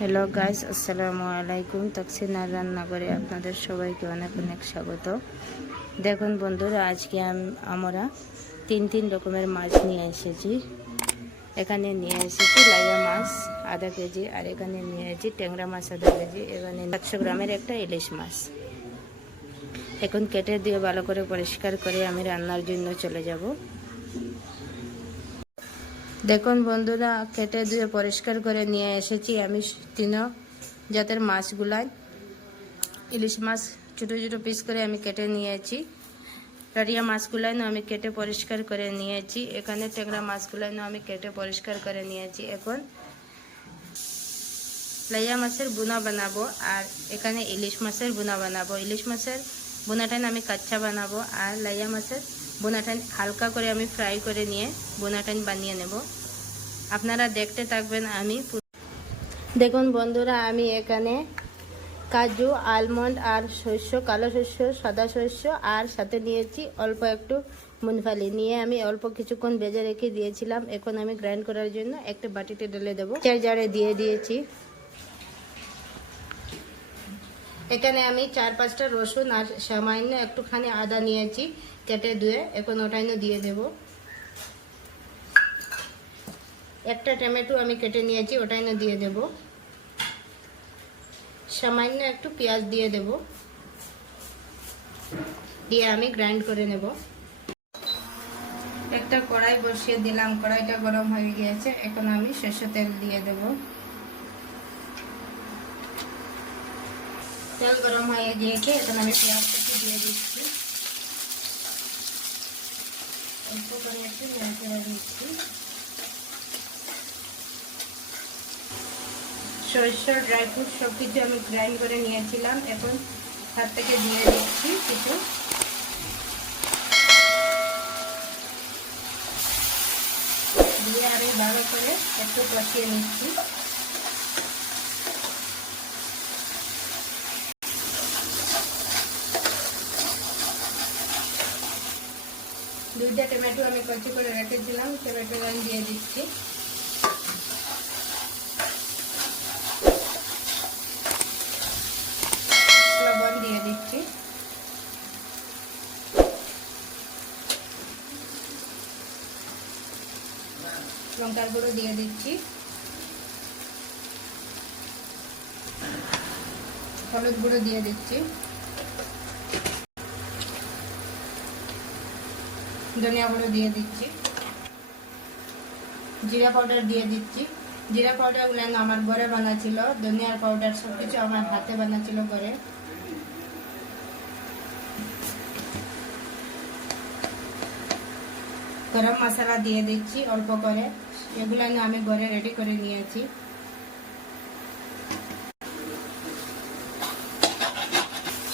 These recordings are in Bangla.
হ্যালো গাইস, আসসালামু আলাইকুম। তকসিনার রান্নাঘরে আপনাদের সবাইকে অনেক অনেক স্বাগত। দেখুন বন্ধুরা, আজকে আমরা তিন রকমের মাছ নিয়ে এসেছি। এখানে নিয়ে এসেছি লাইয়া মাছ আধা কেজি, আর এখানে নিয়ে এসেছি ট্যাংরা মাছ আধা কেজি, এখানে 700 গ্রামের একটা ইলিশ মাছ। এখন কেটে দিয়ে ভালো করে পরিষ্কার করে আমি রান্নার জন্য চলে যাব। দেখুন বন্ধুরা, কেটে ধুয়ে পরিষ্কার করে নিয়ে এসেছি আমি তিন জাতের মাছগুলাই। ইলিশ মাছ ছোটো ছোটো পিস করে আমি কেটে নিয়েছি। রারিয়া মাছগুলাইও আমি কেটে পরিষ্কার করে নিয়েছি। এখানে ট্যাংরা মাছগুলাইও আমি কেটে পরিষ্কার করে নিয়েছি। এখন লাইয়া মাছের বুনা বানাবো, আর এখানে ইলিশ মাছের বুনা বানাবো। ইলিশ মাছের বুনাটা আমি কাচ্চা বানাবো, আর লাইয়া মাছের বুনাটা হালকা করে আমি ফ্রাই করে নিয়ে বুনাটা বানিয়ে নেব। আপনারা দেখতে থাকবেন। দেখুন বন্ধুরা, আমি এখানে কাজু, আলমন্ড আর শস্য, কালো শস্য, সাদা শস্য, আর সাথে নিয়েছি অল্প একটু মুনফালি নিয়ে আমি অল্প কিছুক্ষণ ভেজে রেখে দিয়েছিলাম। এখন আমি গ্রাইন্ড করার জন্য একটা বাটিতে ঢেলে দেবো। চার জারে দিয়ে দিয়েছি। এখানে আমি 4-5টা রসুন আর সামান্য একটুখানি আদা নিয়েছি কেটে ধুয়ে, এখন ওটাই দিয়ে দেব। একটা টমেটো আমি কেটে নিয়েছি, ওটাই দিয়ে দেব। সামান্য একটু পেঁয়াজ দিয়ে দেব, দিয়ে আমি গ্রাইন্ড করে নেব। একটা কড়াই বসিয়ে দিলাম, কড়াইটা গরম হয়ে গিয়েছে। এখন আমি সরষের তেল দিয়ে দেব। তেল গরম হয়ে গিয়েছে, এখন আমি পেঁয়াজ কুচি দিয়ে দিচ্ছি। অল্প করে একটু নেড়ে চেড়ে দিচ্ছি। সরষে, ড্রাই ফ্রুট সব কিছু আমি গ্রাইন্ড করে নিয়েছিলাম, এখন হাত থেকে দিয়ে দিচ্ছি কিছু। দিয়ে আমি ভালো করে একটু কষিয়ে নিচ্ছি। দুইটা টমেটো আমি কচি করে রেখেছিলাম, টমেটো আমি দিয়ে দিচ্ছি। লবণ দিয়ে দিচ্ছি। লঙ্কার গুঁড়ো দিয়ে দিচ্ছি। হলুদ গুঁড়ো দিয়ে দিচ্ছি। ধনিয়া গুঁড়ো দিয়ে দিচ্ছি। জিরা পাউডার দিয়ে দিচ্ছি। জিরা পাউডারগুলো আমার ঘরে বানা ছিল। ধনিয়ার পাউডার সবকিছু আমার হাতে বানা ছিল ঘরে। গরম মশলা দিয়ে দিচ্ছি অল্প করে, এগুলো আমি ঘরে রেডি করে নিয়েছি।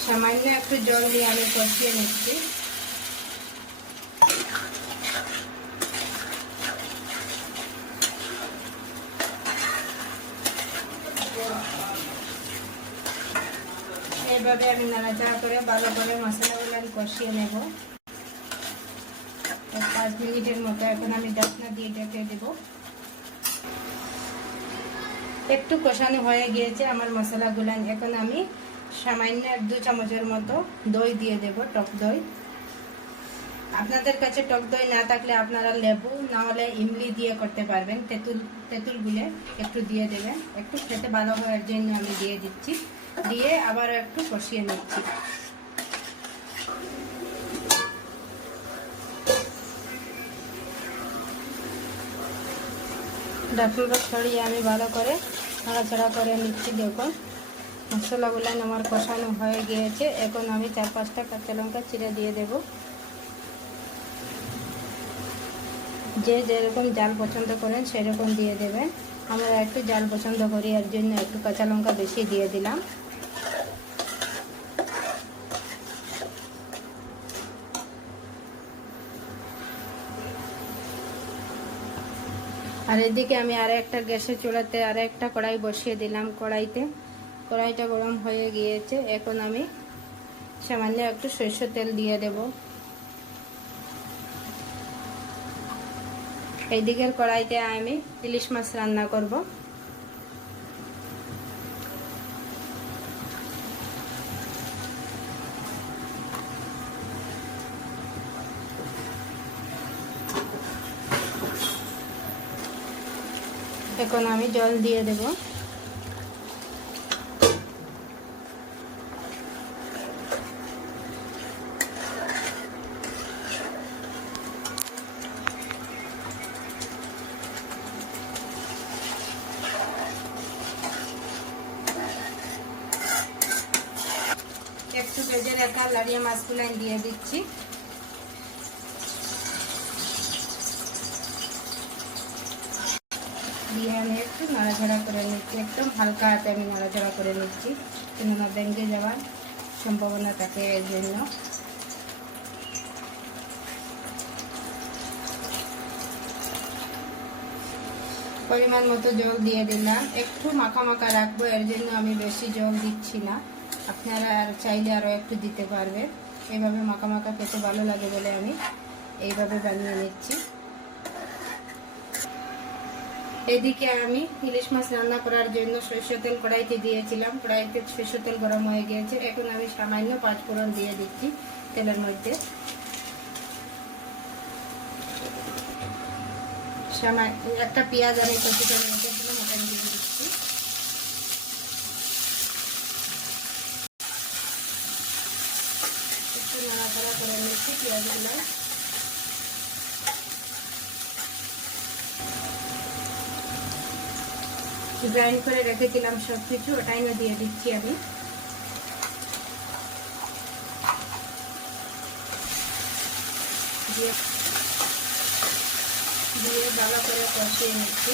সামান্য একটু জল দিয়ে আমি কষিয়ে নিচ্ছি। এইভাবে আমি নাড়াচাড়া করে ভালো করে মশলাগুলো আমি কষিয়ে নেব 5 মিনিটের মতো। এখন আমি ঢাকনা দিয়ে ঢেকে দেব। একটু কষানো হয়ে গিয়েছে আমার মশলাগুলো। এখন আমি সামান্য 2 চামচের মতো দই দিয়ে দেব, টক দই। আপনাদের কাছে টক দই না থাকলে আপনারা লেবু না হলে ইমলি দিয়ে করতে পারবেন। তেঁতুল গুলে একটু দিয়ে দেবেন, একটু খেতে ভালো হওয়ার জন্য আমি দিয়ে দিচ্ছি। দিয়ে আবার একটু কষিয়ে নিচ্ছি। ঢাকনাটা ছড়িয়ে আমি ভালো করে নাড়াচাড়া করে নিচ্ছি। দেখুন মশলাগুলো আমার কষানো হয়ে গিয়েছে। এখন আমি 4-5টা কাঁচা লঙ্কা চিড়ে দিয়ে দেব। যে যেরকম জাল পছন্দ করেন সেরকম দিয়ে দেবেন। আমরা একটু জাল পছন্দ করি, এর জন্য একটু কাঁচা লঙ্কা বেশি দিয়ে দিলাম। আর এদিকে আমি একটা গ্যাসের চুলাতে একটা কড়াই বসিয়ে দিলাম। কড়াইটা গরম হয়ে গিয়েছে। এখন আমি সামান্য একটু সরষের তেল দিয়ে দেব। এই দিকের কড়াইতে আমি ইলিশ মাছ রান্না করব। এখন আমি জল দিয়ে দেব। একটু ভেজে রাখা লাড়িয়া মাছগুলো দিয়ে দিচ্ছি। দিয়ে আমি একটু নাড়াচাড়া করে নিচ্ছি, একদম হালকা হাতে আমি নাড়াচাড়া করে নিচ্ছি, কেননা ভেঙে যাওয়ার সম্ভাবনা থাকে এর জন্য। পরিমাণ মতো জল দিয়ে দিলাম, একটু মাখা মাখা রাখবো, এর জন্য আমি বেশি জল দিচ্ছি না। আপনারা আর চাইলে আরও একটু দিতে পারবেন। এইভাবে মাখা মাখা খেতে ভালো লাগে বলে আমি এইভাবে বানিয়ে নিচ্ছি। এদিকে আমি ইলিশ মাছ রান্না করার জন্য সরষের তেল কড়াইতে দিয়েছিলাম, কড়াইতে সরষের তেল গরম হয়ে গিয়েছে। এখন আমি সামান্য 5 ফোড়ন দিয়ে দিচ্ছি তেলের মধ্যে। একটা পেঁয়াজ আমি কুচি করে রেখেছিলাম, ওটা দিয়ে দিচ্ছি। একটু নাড়াচাড়া করে নিচ্ছি পেঁয়াজগুলো। গ্রাইন্ড করে রেখেছিলাম সব কিছু, ওটাই দিয়ে দিচ্ছি আমি। দিয়ে ভালো করে কষিয়ে নিচ্ছি।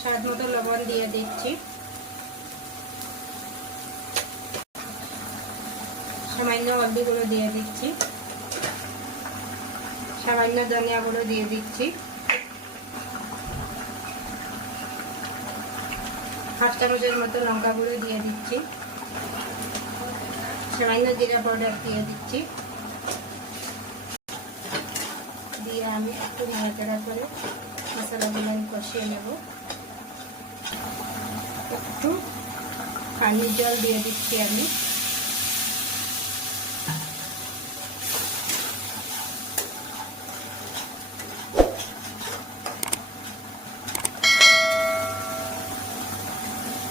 স্বাদ মতো লবণ দিয়ে দিচ্ছি, সামান্য হলদি গুঁড়ো দিয়ে দিচ্ছি, সামান্য ধনিয়া গুঁড়ো দিয়ে দিচ্ছি, 1/2 চামচের মতো লঙ্কা গুঁড়ো দিয়ে দিচ্ছি, সামান্য জিরা পাউডার দিয়ে দিচ্ছি। দিয়ে আমি একটু নাড়াচাড়া করে মশলাগুলো কষিয়ে নেব। একটু পানির জল দিয়ে দিচ্ছি আমি।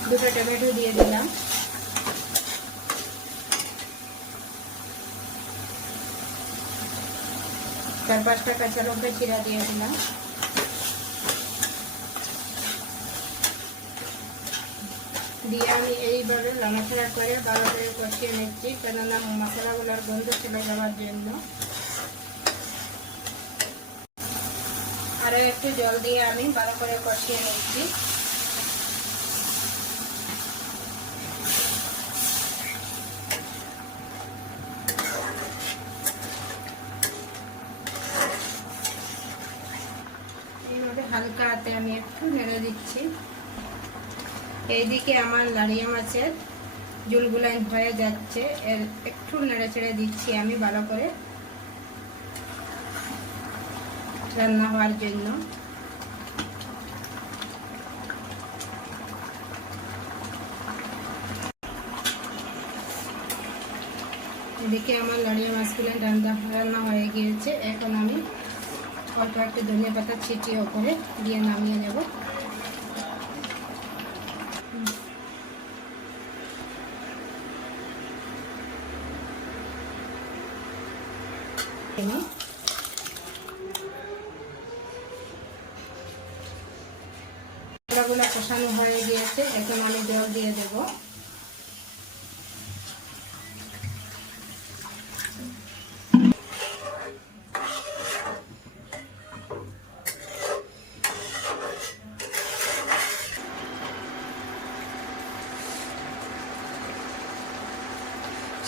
দুটো টমেটো দিয়ে দিলাম। চার 5টা কাঁচা লঙ্কা চিরা দিয়ে দিলাম। দিয়ে আমি এইভাবে নাড়াচাড়া করে ভালো করে কষিয়ে নিচ্ছি, কেননা মশলাগুলোর গন্ধ চলে যাওয়ার জন্য। আরও একটু জল দিয়ে আমি ভালো করে কষিয়ে নিচ্ছি। এইভাবে হালকা হাতে আমি একটু নেড়ে দিচ্ছি। এইদিকে আমার লাড়িয়া মাছের ঝোলগুলো হয়ে যাচ্ছে, এর একটু নেড়ে ছেড়ে দিচ্ছি আমি ভালো করে রান্না হওয়ার জন্য। এদিকে আমার লাড়িয়া মাছগুলো রান্না হয়ে গিয়েছে। এখন আমি অল্প একটু ধনিয়া পাতা ছিটিয়ে ওপরে দিয়ে নামিয়ে নেব। মশলাগুলো কষানো হয়ে গিয়েছে, এখন আমি জল দিয়ে দেব।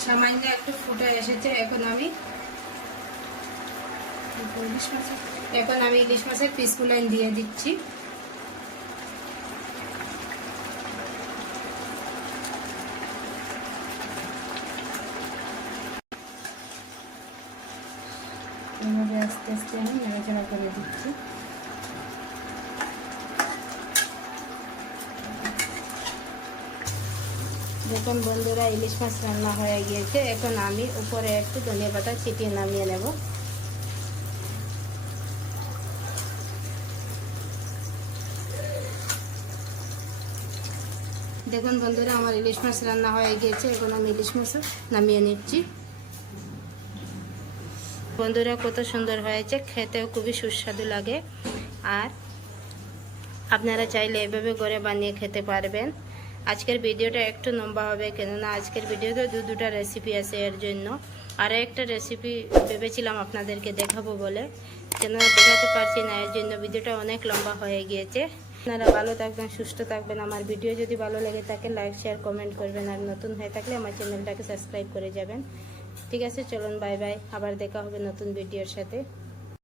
সামান্য একটু ফুটে এসেছে। এখন আমি ইলিশ মাছের পিসগুলো দিয়ে দিচ্ছি। এইভাবে আস্তে আস্তে আমি নাড়াচাড়া করে দিচ্ছি। দেখুন বন্ধুরা, ইলিশ মাছ রান্না হয়ে গিয়েছে। এখন আমি উপরে একটু ধনিয়া পাতা ছিটিয়ে নামিয়ে নেব। দেখুন বন্ধুরা, আমার ইলিশ মাছ রান্না হয়ে গিয়েছে। এখন আমি ইলিশ মাছ নামিয়ে নিচ্ছি। বন্ধুরা, কত সুন্দর হয়েছে, খেতেও খুবই সুস্বাদু লাগে। আর আপনারা চাইলে এভাবে করে বানিয়ে খেতে পারবেন। আজকের ভিডিওটা একটু লম্বা হবে, কেননা আজকের ভিডিওতে দুটা রেসিপি আছে, এর জন্য। আরও একটা রেসিপি ভেবেছিলাম আপনাদেরকে দেখাবো বলে, কেননা দেখাতে পারছি না, এর জন্য ভিডিওটা অনেক লম্বা হয়ে গিয়েছে। আপনারা ভালো থাকবেন, সুস্থ থাকবেন। আমার ভিডিও যদি ভালো লেগে থাকে লাইক শেয়ার কমেন্ট করবেন, আর নতুন হয়ে থাকলে আমার চ্যানেলটাকে সাবস্ক্রাইব করে যাবেন। ঠিক আছে, চলুন বাই বাই, আবার দেখা হবে নতুন ভিডিওর সাথে।